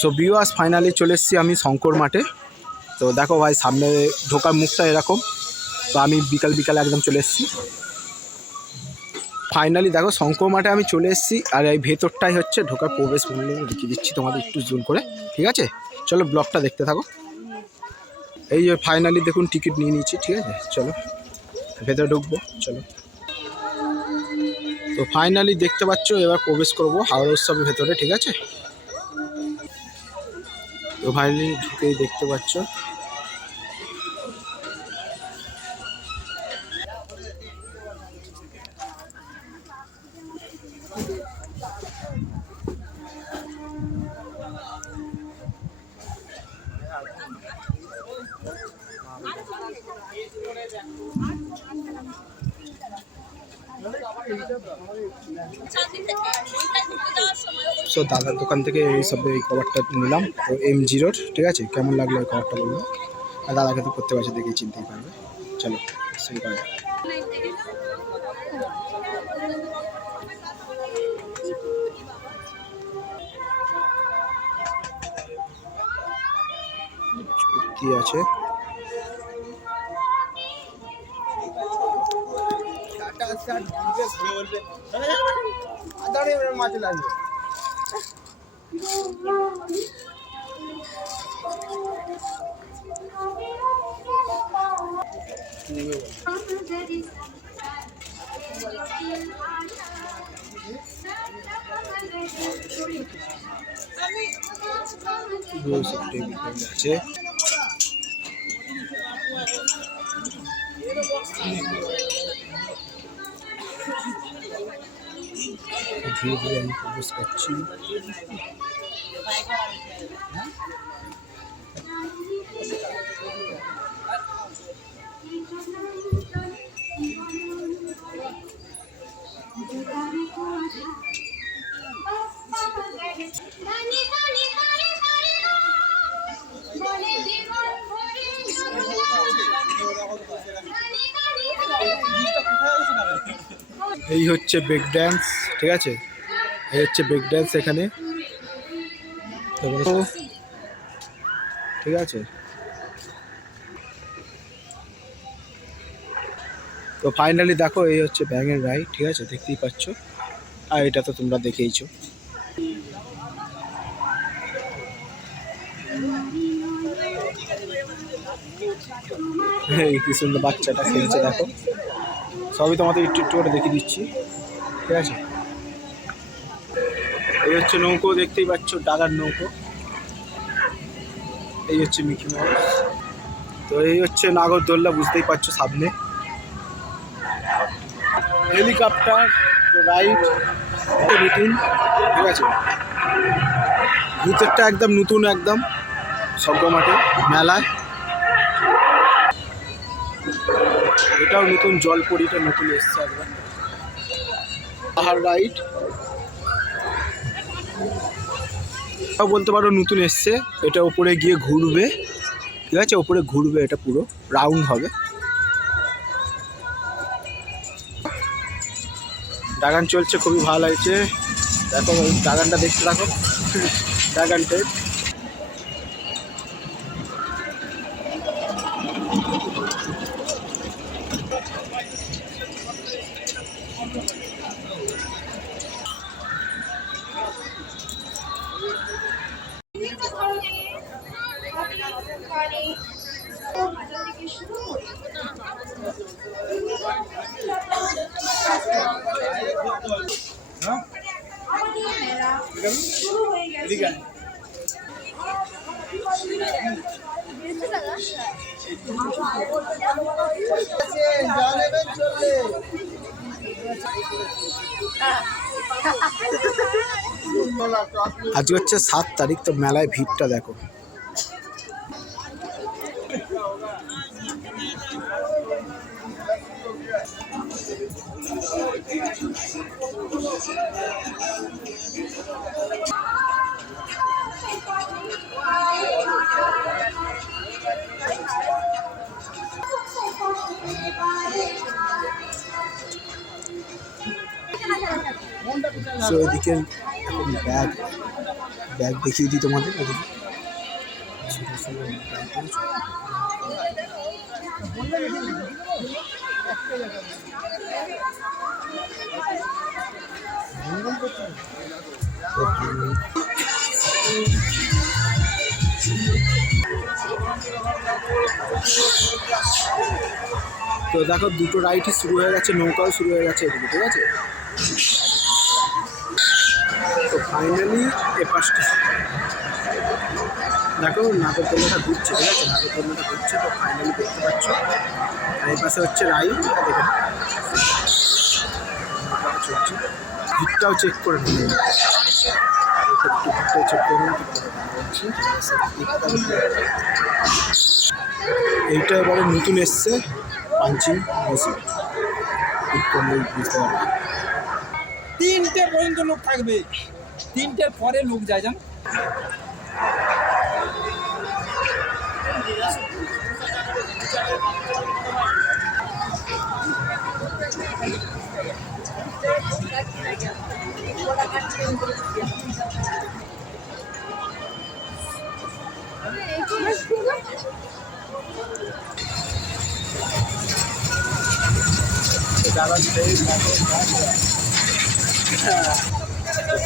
So viewers finally চলে এসেছি আমি শঙ্কর মাঠে। তো দেখো ভাই সামনে ঢোকার মুখটা এরকম। তো আমি বিকাল বিকাল একদম চলে এসেছি। ফাইনালি দেখো শঙ্কর মাঠে আমি চলে এসেছি। আর এই ভেতরটাই হচ্ছে ঢোকার প্রবেশ মূল্য দেখিয়ে দিচ্ছি তোমাদের একটু জুম করে, ঠিক আছে? চলো ব্লগটা দেখতে থাকো। এই যে ফাইনালি দেখুন টিকিট নিয়ে নিয়েছি, ঠিক আছে? চলো ভেতরে ঢুকবো, চলো। তো ফাইনালি দেখতে পাচ্ছ এবার প্রবেশ করবো হাওড়া উৎসবের ভেতরে, ঠিক আছে? তো ফাইনালি ঢুকেই দেখতে পাচ্ছ সো দাদার দোকান থেকে এই সব এই কভারটা নিলাম। তো M0, ঠিক আছে? কেমন লাগলো এই কভারটা বলবো। আর দাদাকে তো প্রত্যেক বছর দেখে চিনতেই পারবে। চলো শুরু করা যাক। কি আছে আছে ধীরে ধীরে আমি প্রবেশ করছি। এই হচ্ছে ব্রেক ড্যান্স, ঠিক আছে? এই হচ্ছে ব্রেক ড্যান্স এখানে, ঠিক আছে? তো ফাইনালি দেখো এই হচ্ছে ব্যাঙের রাইড, ঠিক আছে? দেখতেই পাচ্ছ। আর এটা তো তোমরা দেখেইছো। এই কি সুন্দর বাচ্চাটা খেলছে দেখো। সবই তোমাদের একটু একটু করে দেখিয়ে দিচ্ছি, ঠিক আছে? এই হচ্ছে নৌকো, দেখতেই পাচ্ছ, ডাগার নৌকো। এই হচ্ছে মিকি মাউস। তো এই হচ্ছে নাগরদোল্লা, বুঝতেই পারছো সামনে। হেলিকপ্টার রাইড নতুন, ঠিক আছে? ভিতরটা একদম নতুন, একদম শঙ্কর মাঠে মেলায়। এটাও নতুন, জলপরিটা নতুন এসছে একদম। পাহাড় রাইড বলতে পারো নতুন এসছে। এটা উপরে গিয়ে ঘুরবে, ঠিক আছে? উপরে ঘুরবে, এটা পুরো রাউন্ড হবে। ড্রাগন চলছে, খুবই ভালো লাগছে। দেখো ড্রাগনটা দেখতে থাকো, ড্রাগনটা। আজকে হচ্ছে 7 তারিখ। তো মেলায় ভিড়টা দেখো। সো এদিকে এখন ব্যাগ ব্যাগ দেখিয়ে দিই তোমাদের। তো দেখো দুটো রাইডই শুরু হয়ে গেছে, নৌকাও শুরু হয়ে গেছে এদিকে, ঠিক আছে। তো ফাইনালি এ পাশটা দেখো নাগরদোলনাটা ঘুরছে, ঠিক আছে, নাগরদোলনাটা ঘুরছে। তো ফাইনালি দেখতে পাচ্ছ আর এই পাশে হচ্ছে রাইড, দেখে চলছে। ভিড়টাও চেক করে নিয়ে ভিড়টাও চেক করে এইটা এবারে নতুন এসছে পাঞ্চিং মেশিন, ঠিক করলেই বুঝতে পারবে। 3টে পর্যন্ত লোক থাকবে, 3টের পরে লোক যায় জান।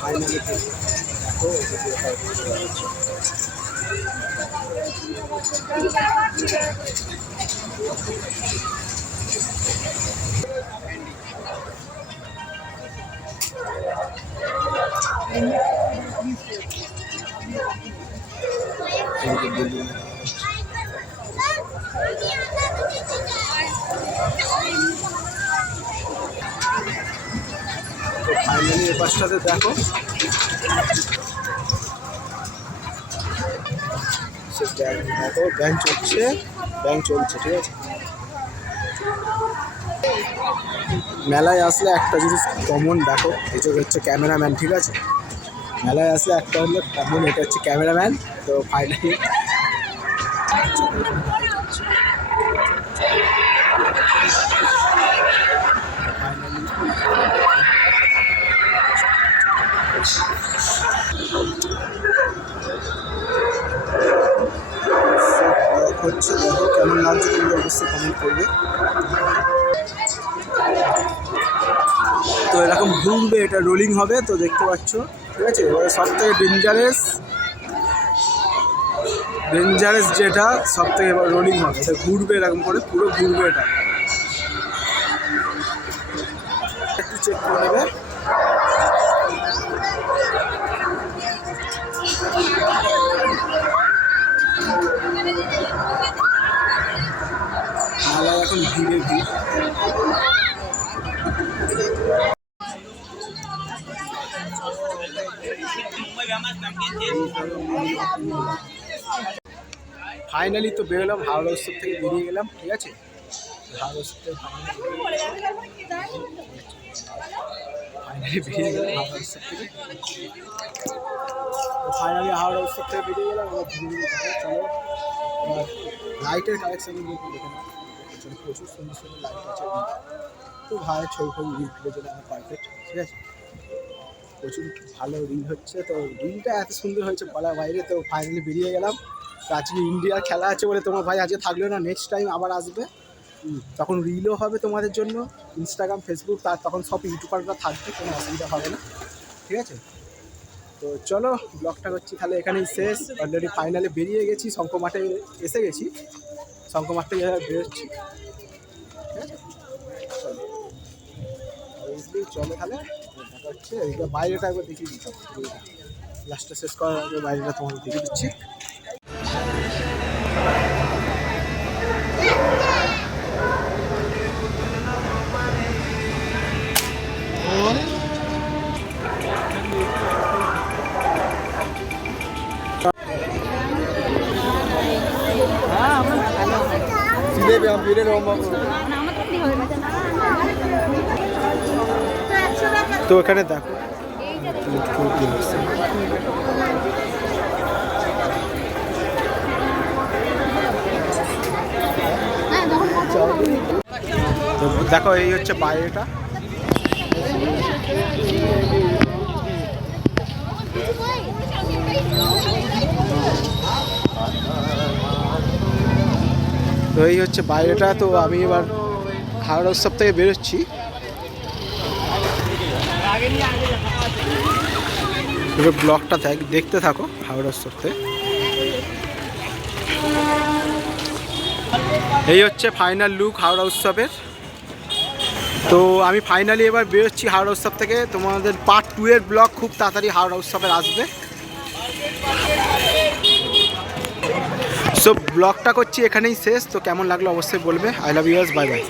ফাইনালি দেখো ফাইনালি এ পাশটাতে দেখো ব্যাংক চলছে, ঠিক আছে। মেলায় আসলে একটা জিনিস কমন দেখো, এটা হচ্ছে ক্যামেরাম্যান, ঠিক আছে। মেলায় আসলে একটা হলো কমন, এটা হচ্ছে ক্যামেরাম্যান। তো ফাইনালি হচ্ছে, দেখো কেমন লাগছে কিন্তু অবশ্যই কমেন্ট করবে। তো এরকম ঘুরবে, এটা রোলিং হবে, তো দেখতে পাচ্ছ, ঠিক আছে। এবারে সব থেকে ডেঞ্জারাস যেটা সব থেকে এবার রোলিং হবে, এটা ঘুরবে এরকম করে, পুরো ঘুরবে। এটা একটু চেক করে নেবে। মেলায় এখন ভিড়ে ভিড়। ফাইনালি তো বেরোলাম, হাওড়া উৎসব থেকে বেরিয়ে গেলাম, ঠিক আছে। হাওড়া উৎসব থেকে ফাইনালি বেরিয়ে গেলাম হাওড়া উৎসব থেকে। ফাইনালি হাওড়া উৎসব থেকে বেরিয়ে গেলাম। আমরা ধীরে ধীরে চলো লাইটের কালেকশন দেখে না, প্রচুর সুন্দর সুন্দর লাইট আছে। তো ভাই ছবি রিল জন্য পারফেক্ট, ঠিক আছে। প্রচুর ভালো রিল হচ্ছে, তো রিলটা এত সুন্দর হয়েছে বলার বাইরে। তো ফাইনালি বেরিয়ে গেলাম। তো আজকে ইন্ডিয়ার খেলা আছে বলে তোমার ভাই আজকে থাকলেও না, নেক্সট টাইম আবার আসবে, তখন রিলও হবে তোমাদের জন্য। ইনস্টাগ্রাম, ফেসবুক, তার তখন সব ইউটিউবাররা থাকবে, কোনো অসুবিধা হবে না, ঠিক আছে। তো চলো ব্লগটা করছি তাহলে এখানেই শেষ। অলরেডি ফাইনালি বেরিয়ে গেছি, শঙ্করমাঠে এসে গেছি, শঙ্করমাঠ থেকে বেরোচ্ছি, ঠিক আছে। চলো তাহলে দেখা হচ্ছে। এইটা বাইরেটা একবার দেখিয়ে দিতাম, লাস্টটা শেষ করার আগে বাইরেটা তোমাদের দেখিয়ে দিচ্ছি। তো এখানে দেখো দেখো এই হচ্ছে বাইরেটা। তো এই হচ্ছে বাইরেটা। তো আমি এবার হাওড়া উৎসব থেকে বেরোচ্ছি। পুরো ব্লগটা দেখতে থাকো হাওড়া উৎসব থেকে। এই হচ্ছে ফাইনাল লুক হাওড়া উৎসবের। তো আমি ফাইনালি এবার বেরোচ্ছি হাওড়া উৎসব থেকে। তোমাদের পার্ট 2 এর ব্লগ খুব তাড়াতাড়ি হাওড়া উৎসবের আসবে। সো ব্লগটা করছি এখানেই শেষ। তো কেমন লাগলো অবশ্যই বলবে। I love you, bye by.